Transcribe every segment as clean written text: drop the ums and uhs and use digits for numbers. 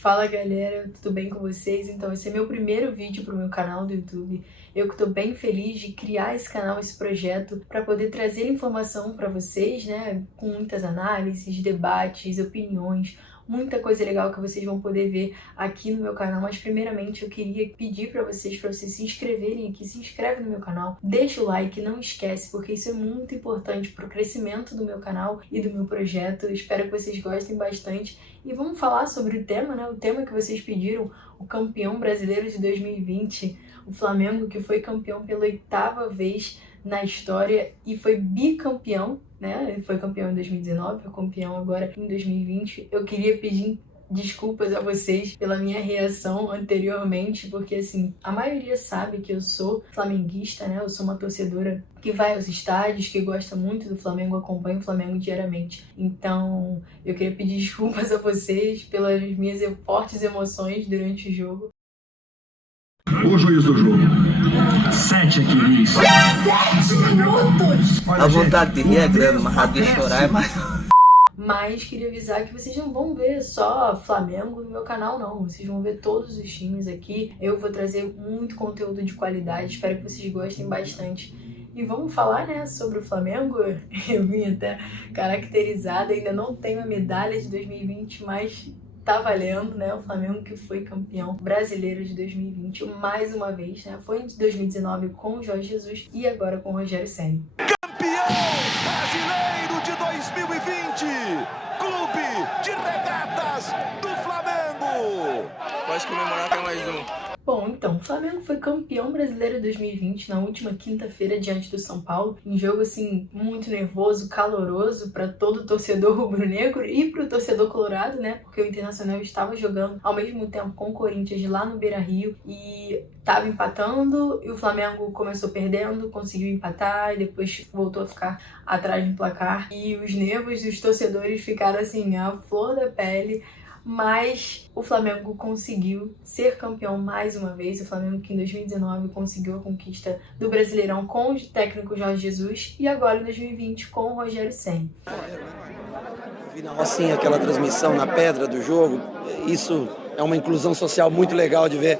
Fala galera, tudo bem com vocês? Então esse é meu primeiro vídeo pro meu canal do YouTube. Eu que tô bem feliz de criar esse canal, esse projeto, para poder trazer informação para vocês, né? Com muitas análises, debates, opiniões, muita coisa legal que vocês vão poder ver aqui no meu canal. Mas primeiramente eu queria pedir para vocês se inscreverem aqui, se inscreve no meu canal, deixa o like, não esquece, porque isso é muito importante pro crescimento do meu canal e do meu projeto. Eu espero que vocês gostem bastante. E vamos falar sobre o tema, né? O tema que vocês pediram, o campeão brasileiro de 2020, o Flamengo, que foi campeão pela 8ª vez na história e foi bicampeão, né? Ele foi campeão em 2019, foi campeão agora em 2020. Eu queria pedir desculpas a vocês pela minha reação anteriormente, porque assim, a maioria sabe que eu sou flamenguista, né? Eu sou uma torcedora que vai aos estádios, que gosta muito do Flamengo, acompanha o Flamengo diariamente. Então, eu queria pedir desculpas a vocês pelas minhas fortes emoções durante o jogo. O juiz do jogo. 7 aqui, Luiz. 7 minutos! A vontade de rir é grande, mas a de chorar é maior. Mas queria avisar que vocês não vão ver só Flamengo no meu canal, não. Vocês vão ver todos os times aqui. Eu vou trazer muito conteúdo de qualidade. Espero que vocês gostem bastante. E vamos falar, né, sobre o Flamengo. Eu vim até caracterizada. Ainda não tenho a medalha de 2020, mas tá valendo, né? O Flamengo que foi campeão brasileiro de 2020 mais uma vez, né? Foi em 2019 com o Jorge Jesus e agora com o Rogério Ceni. Brasileiro de 2020, Clube de Regatas do Flamengo. Pode comemorar com mais um. Bom, então, o Flamengo foi campeão brasileiro de 2020 na última quinta-feira diante do São Paulo, em jogo assim muito nervoso, caloroso para todo torcedor rubro-negro e para o torcedor colorado, né? Porque o Internacional estava jogando ao mesmo tempo com o Corinthians lá no Beira-Rio e estava empatando e o Flamengo começou perdendo, conseguiu empatar e depois voltou a ficar atrás no placar e os nervos dos torcedores ficaram assim à flor da pele. Mas o Flamengo conseguiu ser campeão mais uma vez. O Flamengo que em 2019 conseguiu a conquista do Brasileirão com o técnico Jorge Jesus e agora em 2020 com o Rogério Ceni. Vi na Rocinha aquela transmissão na pedra do jogo. Isso é uma inclusão social muito legal de ver.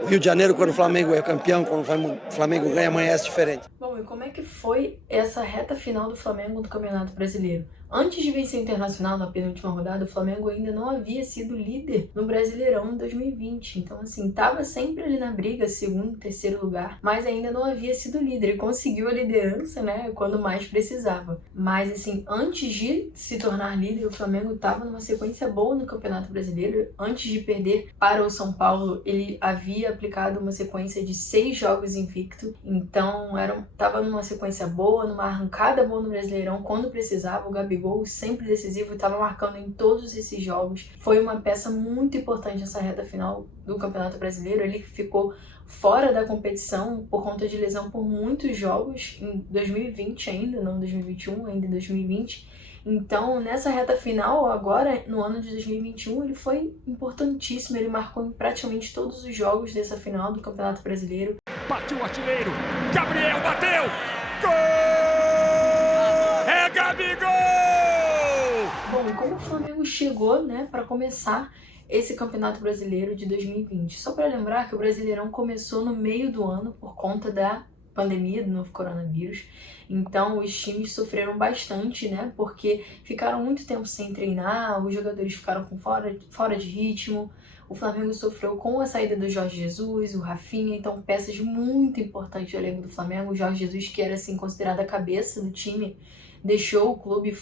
O Rio de Janeiro, quando o Flamengo é campeão, quando o Flamengo ganha, amanhece diferente. Bom, e como é que foi essa reta final do Flamengo do Campeonato Brasileiro? Antes de vencer o Internacional na penúltima rodada, o Flamengo ainda não havia sido líder no Brasileirão em 2020. Então, assim, estava sempre ali na briga, segundo, terceiro lugar, mas ainda não havia sido líder. E conseguiu a liderança, né, quando mais precisava. Mas, assim, antes de se tornar líder, o Flamengo estava numa sequência boa no Campeonato Brasileiro. Antes de perder para o São Paulo, ele havia aplicado uma sequência de 6 jogos invicto. Então, estava numa sequência boa, numa arrancada boa no Brasileirão, quando precisava. O Gabigol sempre decisivo, estava marcando em todos esses jogos. Foi uma peça muito importante nessa reta final do Campeonato Brasileiro. Ele ficou fora da competição por conta de lesão por muitos jogos, em 2020 ainda, não 2021, ainda em 2020. Então, nessa reta final, agora, no ano de 2021, ele foi importantíssimo. Ele marcou em praticamente todos os jogos dessa final do Campeonato Brasileiro. Partiu o artilheiro, Gabriel bateu, gol! É Gabigol! Bom, e como o Flamengo chegou, né, para começar esse Campeonato Brasileiro de 2020? Só para lembrar que o Brasileirão começou no meio do ano por conta da pandemia do novo coronavírus. Então, os times sofreram bastante, né, porque ficaram muito tempo sem treinar, os jogadores ficaram fora de ritmo. O Flamengo sofreu com a saída do Jorge Jesus, o Rafinha, então peças muito importantes do elenco do Flamengo. O Jorge Jesus, que era assim considerado a cabeça do time, deixou o clube,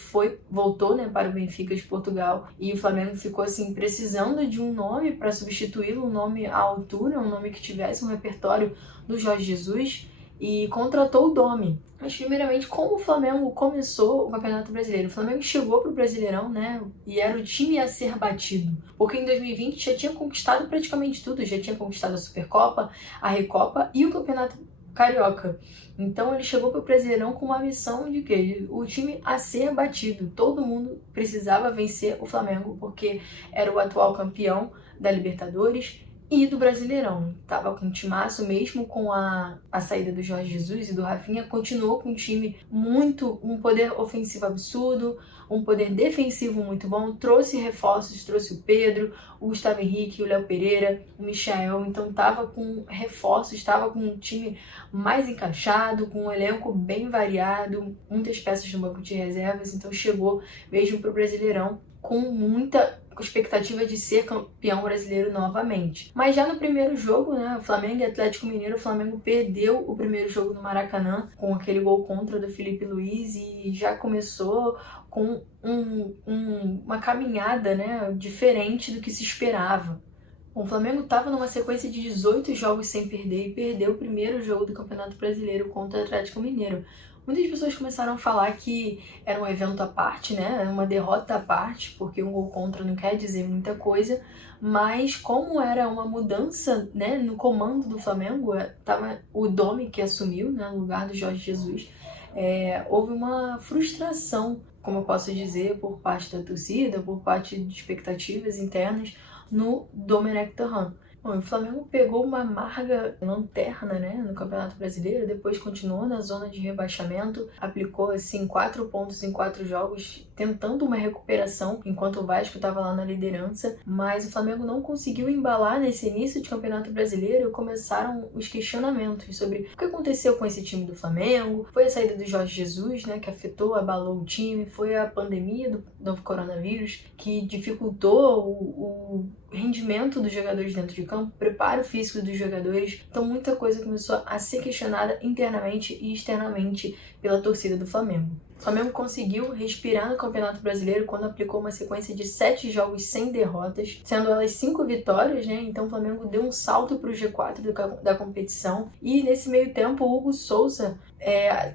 voltou, né, para o Benfica de Portugal, e o Flamengo ficou assim precisando de um nome para substituí-lo, um nome à altura, um nome que tivesse um repertório do Jorge Jesus, e contratou o Domi. Mas primeiramente, como o Flamengo começou o Campeonato Brasileiro? O Flamengo chegou para o Brasileirão, né, e era o time a ser batido, porque em 2020 já tinha conquistado praticamente tudo, já tinha conquistado a Supercopa, a Recopa e o Campeonato Carioca. Então ele chegou para o Brasileirão com uma missão de que o time a ser batido. Todo mundo precisava vencer o Flamengo porque era o atual campeão da Libertadores e do Brasileirão. Tava com um timaço, mesmo com a saída do Jorge Jesus e do Rafinha, continuou com um time um poder ofensivo absurdo, um poder defensivo muito bom, trouxe reforços, trouxe o Pedro, o Gustavo Henrique, o Léo Pereira, o Michael, então tava com reforços, tava com um time mais encaixado, com um elenco bem variado, muitas peças no banco de reservas, então chegou mesmo pro Brasileirão com muita expectativa de ser campeão brasileiro novamente. Mas já no primeiro jogo, né, Flamengo e Atlético Mineiro, o Flamengo perdeu o primeiro jogo no Maracanã com aquele gol contra do Felipe Luiz e já começou com uma caminhada, né, diferente do que se esperava. O Flamengo estava numa sequência de 18 jogos sem perder e perdeu o primeiro jogo do Campeonato Brasileiro contra o Atlético Mineiro. Muitas pessoas começaram a falar que era um evento à parte, né? Uma derrota à parte, porque um gol contra não quer dizer muita coisa, mas como era uma mudança, né, no comando do Flamengo, tava o Domi que assumiu, né, no lugar do Jorge Jesus, houve uma frustração, como eu posso dizer, por parte da torcida, por parte de expectativas internas no Domenech Torrent. Bom, o Flamengo pegou uma amarga lanterna, né, no Campeonato Brasileiro, depois continuou na zona de rebaixamento, aplicou assim 4 pontos em 4 jogos, tentando uma recuperação, enquanto o Vasco estava lá na liderança, mas o Flamengo não conseguiu embalar nesse início de Campeonato Brasileiro e começaram os questionamentos sobre o que aconteceu com esse time do Flamengo, foi a saída do Jorge Jesus, né, que afetou, abalou o time, foi a pandemia do novo coronavírus, que dificultou o rendimento dos jogadores dentro de campo, preparo físico dos jogadores, então muita coisa começou a ser questionada internamente e externamente pela torcida do Flamengo. O Flamengo conseguiu respirar no Campeonato Brasileiro quando aplicou uma sequência de 7 jogos sem derrotas, sendo elas 5 vitórias, né? Então o Flamengo deu um salto para o G4 da competição e nesse meio tempo o Hugo Souza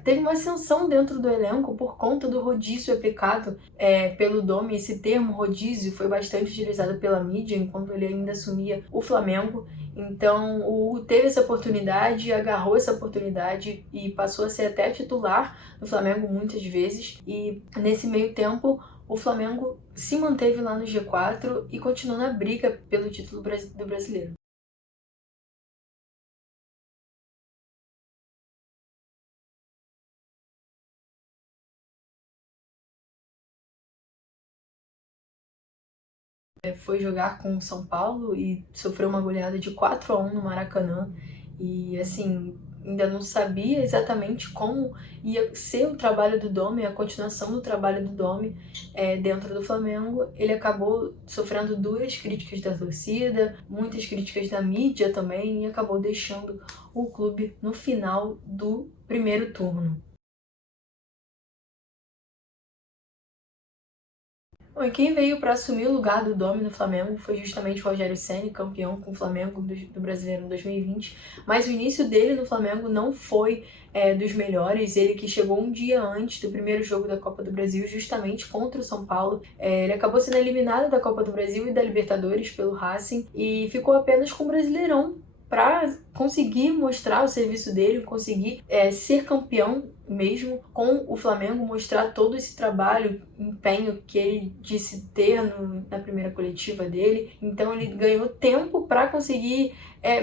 teve uma ascensão dentro do elenco por conta do rodízio aplicado pelo Domi. Esse termo rodízio foi bastante utilizado pela mídia enquanto ele ainda assumia o Flamengo. Então o Hugo teve essa oportunidade, agarrou essa oportunidade e passou a ser até titular no Flamengo muitas vezes. E nesse meio tempo o Flamengo se manteve lá no G4 e continuou na briga pelo título do Brasileiro. Foi jogar com o São Paulo e sofreu uma goleada de 4-1 no Maracanã e assim, ainda não sabia exatamente como ia ser o trabalho do Domi, a continuação do trabalho do Domi dentro do Flamengo. Ele acabou sofrendo duras críticas da torcida, muitas críticas da mídia também e acabou deixando o clube no final do primeiro turno. Bom, e quem veio para assumir o lugar do Domi no Flamengo foi justamente o Rogério Ceni, campeão com o Flamengo do Brasileiro em 2020. Mas o início dele no Flamengo não foi dos melhores. Ele que chegou um dia antes do primeiro jogo da Copa do Brasil, justamente contra o São Paulo. Ele acabou sendo eliminado da Copa do Brasil e da Libertadores pelo Racing e ficou apenas com o Brasileirão para conseguir mostrar o serviço dele, conseguir ser campeão mesmo com o Flamengo, mostrar todo esse trabalho, empenho que ele disse ter na primeira coletiva dele. Então ele ganhou tempo para conseguir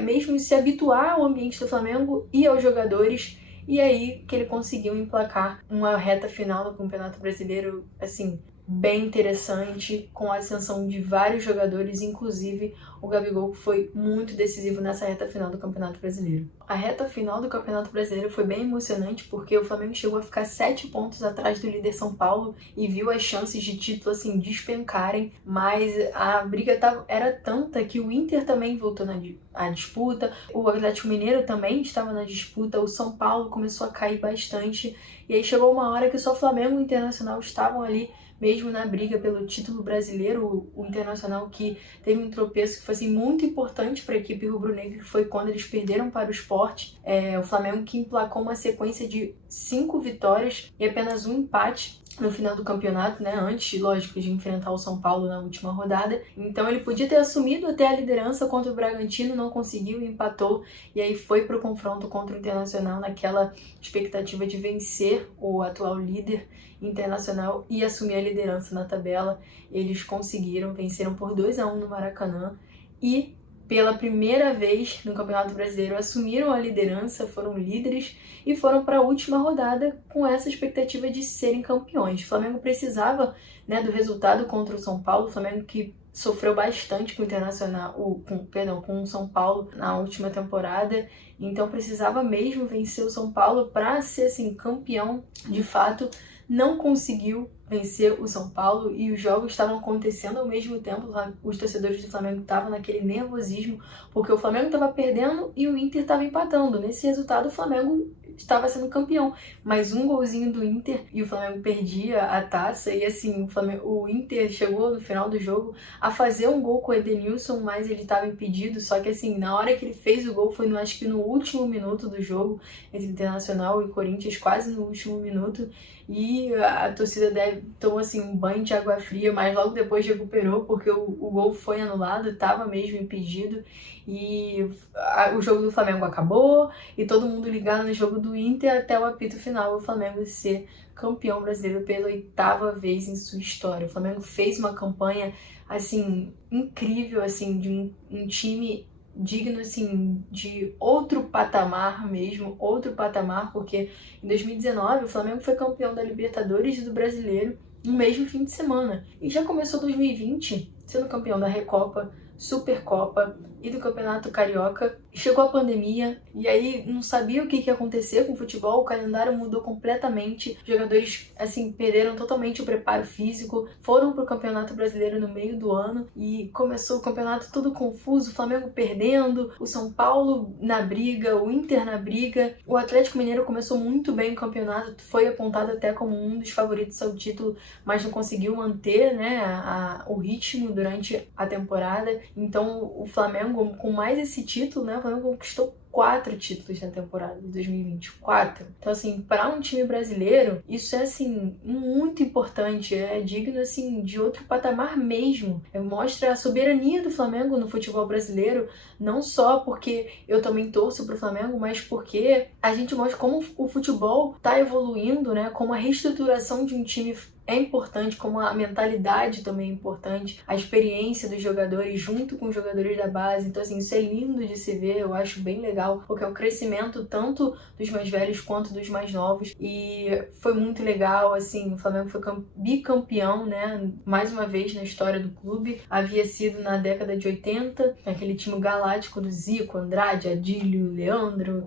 mesmo se habituar ao ambiente do Flamengo e aos jogadores, e aí que ele conseguiu emplacar uma reta final no Campeonato Brasileiro, assim, bem interessante, com a ascensão de vários jogadores, inclusive o Gabigol, que foi muito decisivo nessa reta final do Campeonato Brasileiro. A reta final do Campeonato Brasileiro foi bem emocionante porque o Flamengo chegou a ficar 7 pontos atrás do líder São Paulo e viu as chances de título assim despencarem, mas a briga era tanta que o Inter também voltou à disputa, o Atlético Mineiro também estava na disputa, o São Paulo começou a cair bastante e aí chegou uma hora que só o Flamengo e o Internacional estavam ali mesmo na briga pelo título brasileiro. O Internacional que teve um tropeço que foi assim, muito importante para a equipe rubro-negra, que foi quando eles perderam para o Sport. O Flamengo que emplacou uma sequência de 5 vitórias e apenas um empate no final do campeonato, né? Antes, lógico, de enfrentar o São Paulo na última rodada. Então ele podia ter assumido até a liderança contra o Bragantino, não conseguiu e empatou. E aí foi para o confronto contra o Internacional naquela expectativa de vencer o atual líder Internacional e assumir a liderança na tabela. Eles conseguiram, venceram por 2-1 no Maracanã e pela primeira vez no Campeonato Brasileiro, assumiram a liderança, foram líderes e foram para a última rodada com essa expectativa de serem campeões. O Flamengo precisava, né, do resultado contra o São Paulo, o Flamengo que sofreu bastante com o Internacional, com o São Paulo na última temporada, então precisava mesmo vencer o São Paulo para ser assim, campeão de fato. Não conseguiu vencer o São Paulo e os jogos estavam acontecendo ao mesmo tempo. Os torcedores do Flamengo estavam naquele nervosismo, porque o Flamengo estava perdendo e o Inter estava empatando. Nesse resultado, o Flamengo estava sendo campeão. Mais um golzinho do Inter e o Flamengo perdia a taça. E assim, o Inter chegou no final do jogo a fazer um gol com o Edenilson, mas ele estava impedido. Só que assim, na hora que ele fez o gol, foi acho que no último minuto do jogo, entre Internacional e Corinthians, quase no último minuto. E a torcida tomou assim, um banho de água fria, mas logo depois recuperou, porque o gol foi anulado, estava mesmo impedido. E o jogo do Flamengo acabou, e todo mundo ligado no jogo do Inter até o apito final, o Flamengo ser campeão brasileiro pela 8ª vez em sua história. O Flamengo fez uma campanha assim, incrível, assim, de um time digno assim, de outro patamar mesmo, porque em 2019 o Flamengo foi campeão da Libertadores e do Brasileiro no mesmo fim de semana. E já começou 2020 sendo campeão da Recopa, Supercopa e do Campeonato Carioca. Chegou a pandemia e aí não sabia o que ia acontecer com o futebol, o calendário mudou completamente, os jogadores assim perderam totalmente o preparo físico, foram pro Campeonato Brasileiro no meio do ano e começou o campeonato todo confuso, o Flamengo perdendo, o São Paulo na briga, o Inter na briga, o Atlético Mineiro começou muito bem o campeonato, foi apontado até como um dos favoritos ao título, mas não conseguiu manter, né, o ritmo durante a temporada. Então o Flamengo, com mais esse título, né, o Flamengo conquistou 4 títulos na temporada de 2024. Então, assim, para um time brasileiro, isso é, assim, muito importante, é digno, assim, de outro patamar mesmo. Mostra a soberania do Flamengo no futebol brasileiro, não só porque eu também torço pro Flamengo, mas porque a gente mostra como o futebol tá evoluindo, né, como a reestruturação de um time é importante, como a mentalidade também é importante, a experiência dos jogadores junto com os jogadores da base. Então, assim, isso é lindo de se ver, eu acho bem legal, porque é o crescimento tanto dos mais velhos quanto dos mais novos. E foi muito legal, assim, o Flamengo foi bicampeão, né, mais uma vez na história do clube. Havia sido na década de 80, aquele time galáctico do Zico, Andrade, Adílio, Leandro.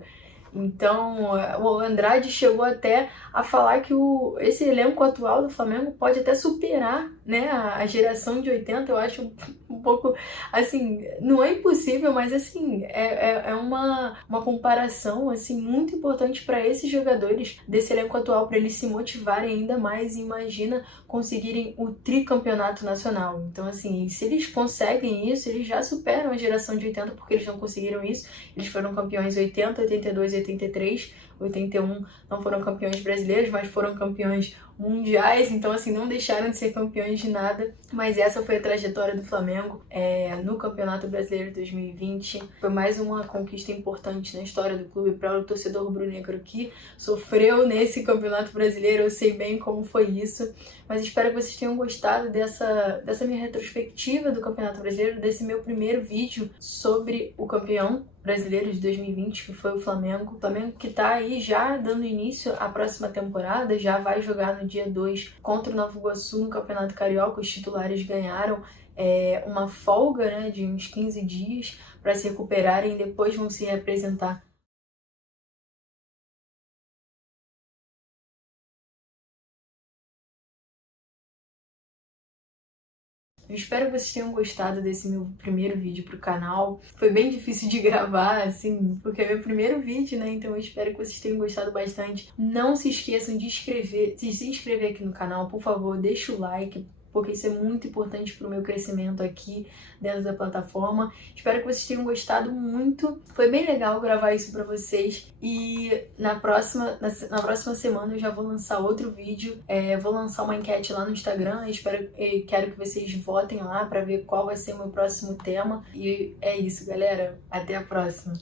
Então, o Andrade chegou até a falar que esse elenco atual do Flamengo pode até superar, né, a geração de 80. Eu acho um pouco, assim, não é impossível, mas, assim, é uma comparação, assim, muito importante para esses jogadores desse elenco atual, para eles se motivarem ainda mais e, imagina, conseguirem o tricampeonato nacional. Então, assim, se eles conseguem isso, eles já superam a geração de 80, porque eles não conseguiram isso. Eles foram campeões 80, 82, 83, 81 não foram campeões brasileiros, mas foram campeões mundiais, então assim, não deixaram de ser campeões de nada, mas essa foi a trajetória do Flamengo no Campeonato Brasileiro de 2020, foi mais uma conquista importante na história do clube para o torcedor rubro-negro que sofreu nesse Campeonato Brasileiro. Eu sei bem como foi isso, mas espero que vocês tenham gostado dessa minha retrospectiva do Campeonato Brasileiro, desse meu primeiro vídeo sobre o campeão brasileiro de 2020, que foi o Flamengo que tá aí já dando início à próxima temporada, já vai jogar no dia 2 contra o Nova Iguaçu no Campeonato Carioca. Os titulares ganharam uma folga, né, de uns 15 dias para se recuperarem e depois vão se reapresentar. Eu espero que vocês tenham gostado desse meu primeiro vídeo pro canal. Foi bem difícil de gravar, assim, porque é meu primeiro vídeo, né? Então eu espero que vocês tenham gostado bastante. Não se esqueçam de se inscrever aqui no canal, por favor, deixa o like, porque isso é muito importante para o meu crescimento aqui dentro da plataforma. Espero que vocês tenham gostado muito. Foi bem legal gravar isso para vocês. E na próxima semana eu já vou lançar outro vídeo. Vou lançar uma enquete lá no Instagram. Quero que vocês votem lá para ver qual vai ser o meu próximo tema. E é isso, galera. Até a próxima.